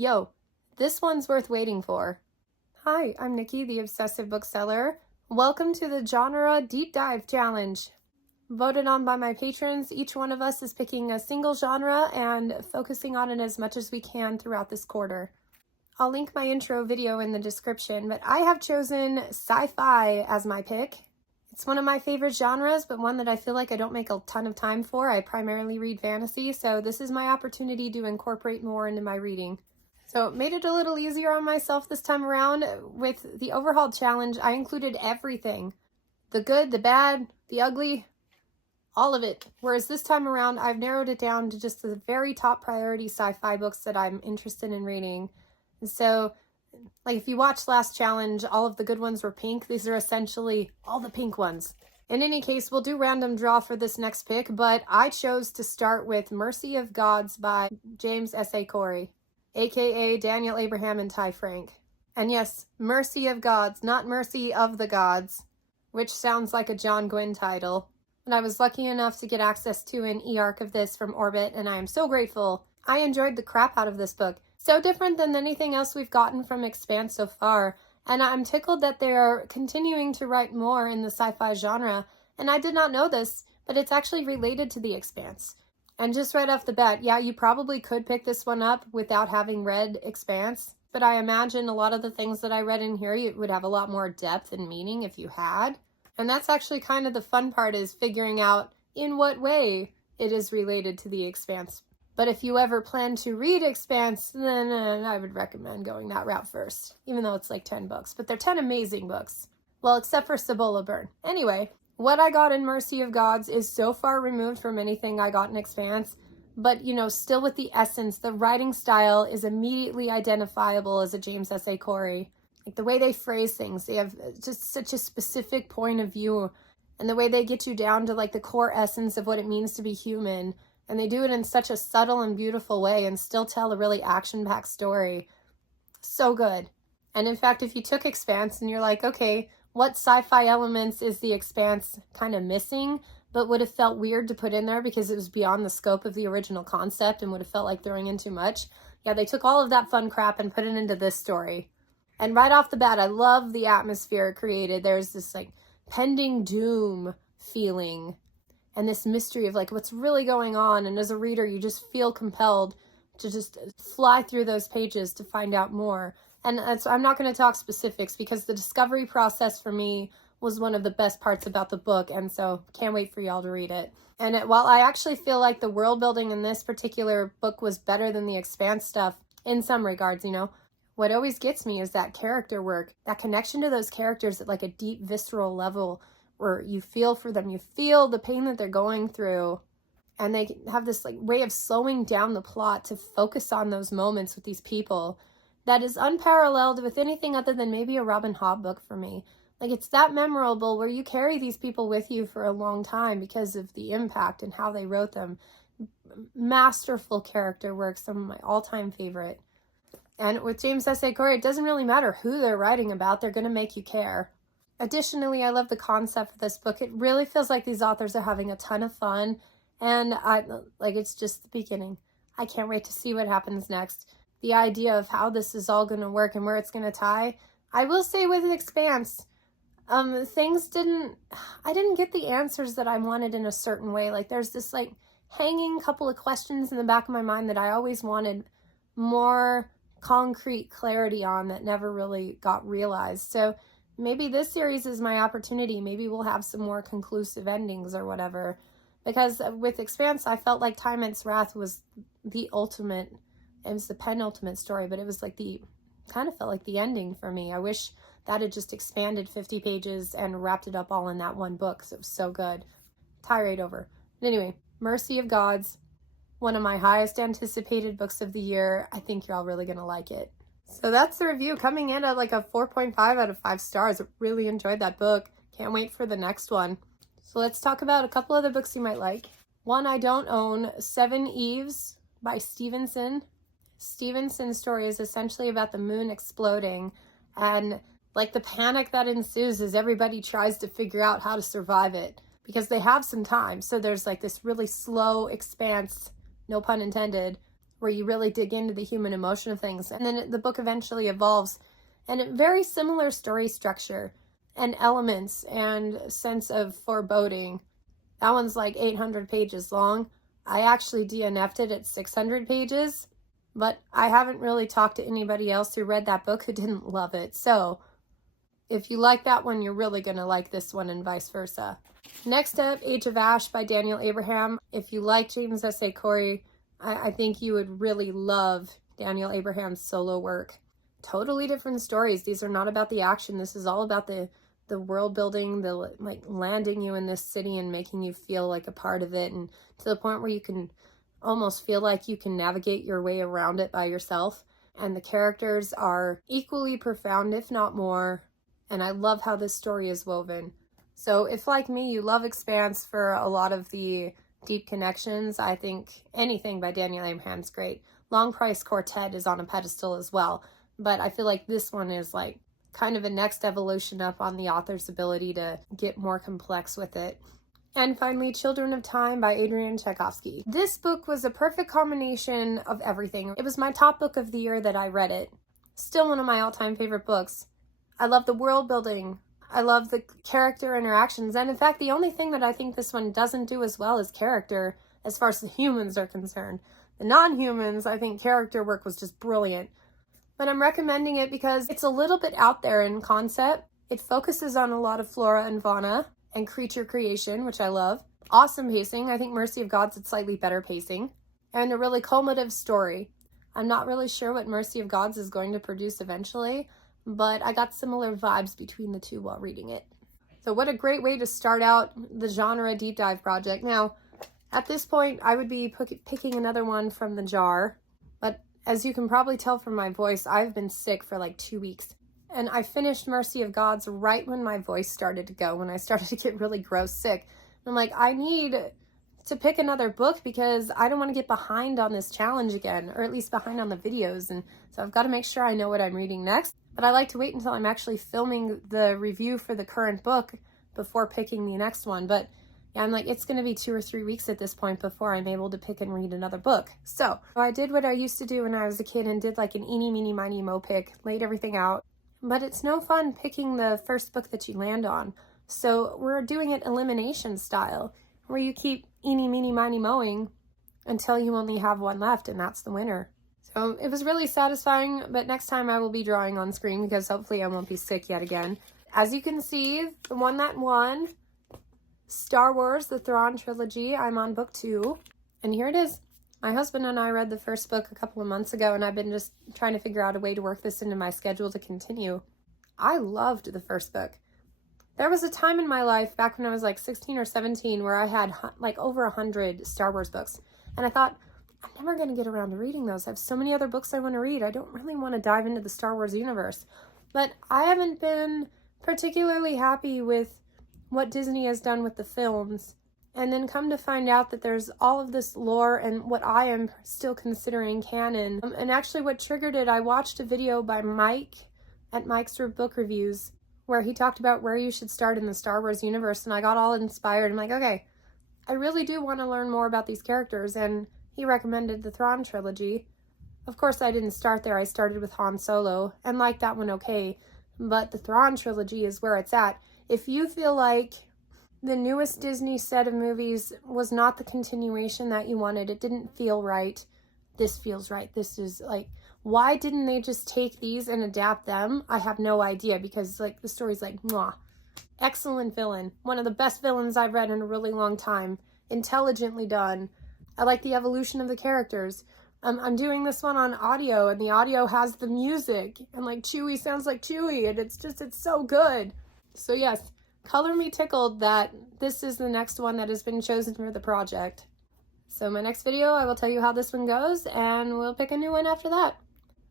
Yo, this one's worth waiting for. Hi, I'm Niki, the Obsessive Bookseller. Welcome to the Genre Deep Dive Challenge. Voted on by my patrons, each one of us is picking a single genre and focusing on it as much as we can throughout this quarter. I'll link my intro video in the description, but I have chosen sci-fi as my pick. It's one of my favorite genres, but one that I feel like I don't make a ton of time for. I primarily read fantasy, so this is my opportunity to incorporate more into my reading. So it made it a little easier on myself this time around. With the overhauled challenge, I included everything. The good, the bad, the ugly, all of it. Whereas this time around, I've narrowed it down to just the very top priority sci-fi books that I'm interested in reading. And so, like if you watched last challenge, all of the good ones were pink. These are essentially all the pink ones. In any case, we'll do random draw for this next pick, but I chose to start with Mercy of Gods by James S.A. Corey, aka Daniel Abraham and Ty Frank. And yes, Mercy of Gods, not Mercy of the Gods, which sounds like a John Gwynne title. And I was lucky enough to get access to an e-arc of this from Orbit, and I am so grateful. I enjoyed the crap out of this book. So different than anything else we've gotten from Expanse so far, and I'm tickled that they are continuing to write more in the sci-fi genre. And I did not know this, but it's actually related to The Expanse. And just right off the bat, yeah, you probably could pick this one up without having read Expanse, but I imagine a lot of the things that I read in here you would have a lot more depth and meaning if you had. And that's actually kind of the fun part, is figuring out in what way it is related to The Expanse. But if you ever plan to read Expanse, then I would recommend going that route first, even though it's like 10 books. But they're 10 amazing books. Well, except for Cibola Burn. Anyway, what I got in Mercy of Gods is so far removed from anything I got in Expanse, but, you know, still with the essence. The writing style is immediately identifiable as a James S.A. Corey. Like the way they phrase things, they have just such a specific point of view, and the way they get you down to like the core essence of what it means to be human. And they do it in such a subtle and beautiful way and still tell a really action-packed story. So good. And in fact, if you took Expanse and you're like, okay, what sci-fi elements is The Expanse kind of missing, but would have felt weird to put in there because it was beyond the scope of the original concept and would have felt like throwing in too much? Yeah, they took all of that fun crap and put it into this story. And right off the bat, I love the atmosphere it created. There's this like pending doom feeling and this mystery of like what's really going on. And as a reader, you just feel compelled to just fly through those pages to find out more. And I'm not going to talk specifics because the discovery process for me was one of the best parts about the book. And so can't wait for y'all to read it. And while I actually feel like the world building in this particular book was better than the Expanse stuff in some regards, you know, what always gets me is that character work, that connection to those characters at like a deep visceral level where you feel for them, you feel the pain that they're going through, and they have this like way of slowing down the plot to focus on those moments with these people that is unparalleled with anything other than maybe a Robin Hobb book for me. Like it's that memorable where you carry these people with you for a long time because of the impact and how they wrote them. Masterful character work, some of my all-time favorite. And with James S.A. Corey, it doesn't really matter who they're writing about, they're going to make you care. Additionally, I love the concept of this book. It really feels like these authors are having a ton of fun, and it's just the beginning. I can't wait to see what happens next. The idea of how this is all going to work and where it's going to tie. I will say with Expanse, I didn't get the answers that I wanted in a certain way. Like there's this like hanging couple of questions in the back of my mind that I always wanted more concrete clarity on that never really got realized. So maybe this series is my opportunity. Maybe we'll have some more conclusive endings or whatever. Because with Expanse, I felt like Time Its Wrath was the ultimate. It was the penultimate story, but it was like kind of felt like the ending for me. I wish that had just expanded 50 pages and wrapped it up all in that one book, because it was so good. Tirade over. But anyway, Mercy of Gods, one of my highest anticipated books of the year. I think you're all really going to like it. So that's the review, coming in at like a 4.5 out of 5 stars. I really enjoyed that book. Can't wait for the next one. So let's talk about a couple other books you might like. One I don't own, Seven Eves by Stevenson. Stevenson's story is essentially about the moon exploding and like the panic that ensues as everybody tries to figure out how to survive it because they have some time. So there's like this really slow expanse, no pun intended, where you really dig into the human emotion of things. And then the book eventually evolves, and a very similar story structure and elements and sense of foreboding. That one's like 800 pages long. I actually DNF'd it at 600 pages, but I haven't really talked to anybody else who read that book who didn't love it. So if you like that one, you're really going to like this one, and vice versa. Next up, Age of Ash by Daniel Abraham. If you like James S.A. Corey, I think you would really love Daniel Abraham's solo work. Totally different stories. These are not about the action. This is all about the world building, the like landing you in this city and making you feel like a part of it, and to the point where you can almost feel like you can navigate your way around it by yourself. And the characters are equally profound, if not more. And I love how this story is woven. So if, like me, you love Expanse for a lot of the deep connections, I think anything by Daniel Abraham's great. Long Price Quartet is on a pedestal as well, but I feel like this one is like kind of a next evolution up on the author's ability to get more complex with it. And finally, Children of Time by Adrian Tchaikovsky. This book was a perfect combination of everything. It was my top book of the year that I read it. Still one of my all-time favorite books. I love the world building. I love the character interactions. And in fact, the only thing that I think this one doesn't do as well is character, as far as the humans are concerned. The non-humans, I think character work was just brilliant. But I'm recommending it because it's a little bit out there in concept. It focuses on a lot of flora and fauna and creature creation, which I love. Awesome pacing. I think Mercy of Gods had slightly better pacing. And a really culminative story. I'm not really sure what Mercy of Gods is going to produce eventually, but I got similar vibes between the two while reading it. So what a great way to start out the genre deep dive project. Now, at this point, I would be picking another one from the jar, but as you can probably tell from my voice, I've been sick for like 2 weeks. And I finished Mercy of Gods right when my voice started to go, when I started to get really gross sick. I'm like, I need to pick another book because I don't want to get behind on this challenge again, or at least behind on the videos. And so I've got to make sure I know what I'm reading next. But I like to wait until I'm actually filming the review for the current book before picking the next one. But yeah, I'm like, it's going to be 2 or 3 weeks at this point before I'm able to pick and read another book. So I did what I used to do when I was a kid and did like an eeny, meeny, miny, mo pick, laid everything out. But it's no fun picking the first book that you land on. So we're doing it elimination style, where you keep eeny, meeny, miny, mowing until you only have one left, and that's the winner. So it was really satisfying, but next time I will be drawing on screen because hopefully I won't be sick yet again. As you can see, the one that won, Star Wars, the Thrawn trilogy. I'm on book 2, and here it is. My husband and I read the first book a couple of months ago, and I've been just trying to figure out a way to work this into my schedule to continue. I loved the first book. There was a time in my life back when I was like 16 or 17 where I had like over 100 Star Wars books, and I thought, I'm never going to get around to reading those. I have so many other books I want to read. I don't really want to dive into the Star Wars universe. But I haven't been particularly happy with what Disney has done with the films. And then come to find out that there's all of this lore and what I am still considering canon. And actually what triggered it, I watched a video by Mike at Mike's Book Reviews where he talked about where you should start in the Star Wars universe. And I got all inspired. I'm like, okay, I really do want to learn more about these characters. And he recommended the Thrawn trilogy. Of course, I didn't start there. I started with Han Solo and liked that one okay. But the Thrawn trilogy is where it's at. If you feel like the newest Disney set of movies was not the continuation that you wanted, it didn't feel right, this feels right. This is like, why didn't they just take these and adapt them? I have no idea, because like the story's like, mwah. Excellent villain. One of the best villains I've read in a really long time. Intelligently done. I like the evolution of the characters. I'm doing this one on audio, and the audio has the music, and like Chewie sounds like Chewie, and it's so good. So yes, color me tickled that this is the next one that has been chosen for the project. So my next video, I will tell you how this one goes, and we'll pick a new one after that.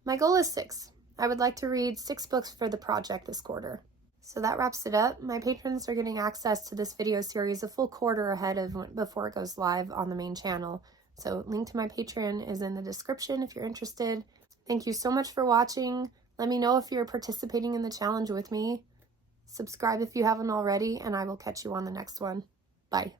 My goal is 6. I would like to read 6 books for the project this quarter. So that wraps it up. My patrons are getting access to this video series a full quarter ahead of before it goes live on the main channel. So link to my Patreon is in the description if you're interested. Thank you so much for watching. Let me know if you're participating in the challenge with me. Subscribe if you haven't already, and I will catch you on the next one. Bye.